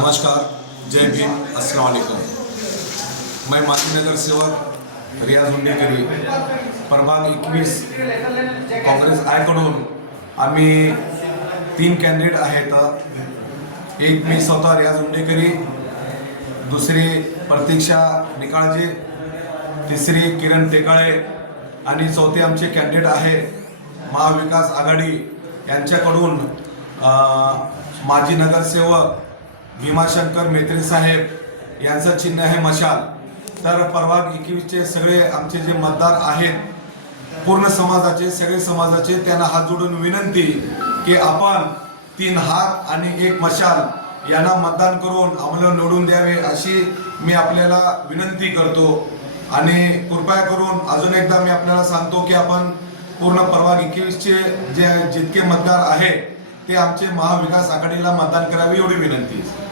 नमस्कार, जय भीम, अस्सलाम वालेकुम। मैं माजी नगर सेवक रियाज हुंडेकरी प्रभाग 21 काँग्रेस आयकडून आम्ही 3 कॅन्डिडेट आहेत। एक मी स्वतः रियाज हुंडेकरी, दुसरी प्रतीक्षा निकाळजे, तिसरी किरण टेकाळे आणि चौथे आमचे कॅन्डिडेट आहे महाविकास आघाडी यांच्याकडून माजी नगरसेवक भीमाशंकर मेत्रे साहेब यांचं चिन्ह आहे मशाल। तर प्रभाग 21चे सगळे आमचे जे मतदार आहेत, पूर्ण समाजाचे, सगळे समाजाचे, त्यांना हात जोडून विनंती की आपण 3 हात आणि 1 मशाल यांना मतदान करून आम्हाला निवडून द्यावे अशी मी आपल्याला विनंती करतो। आणि कृपया करून अजून एकदा मी आपल्याला सांगतो की आपण पूर्ण प्रभाग 21चे जे जितके मतदार आहेत ते आमचे महाविकास आघाडीला मतदान करावे एवढी विनंती आहे।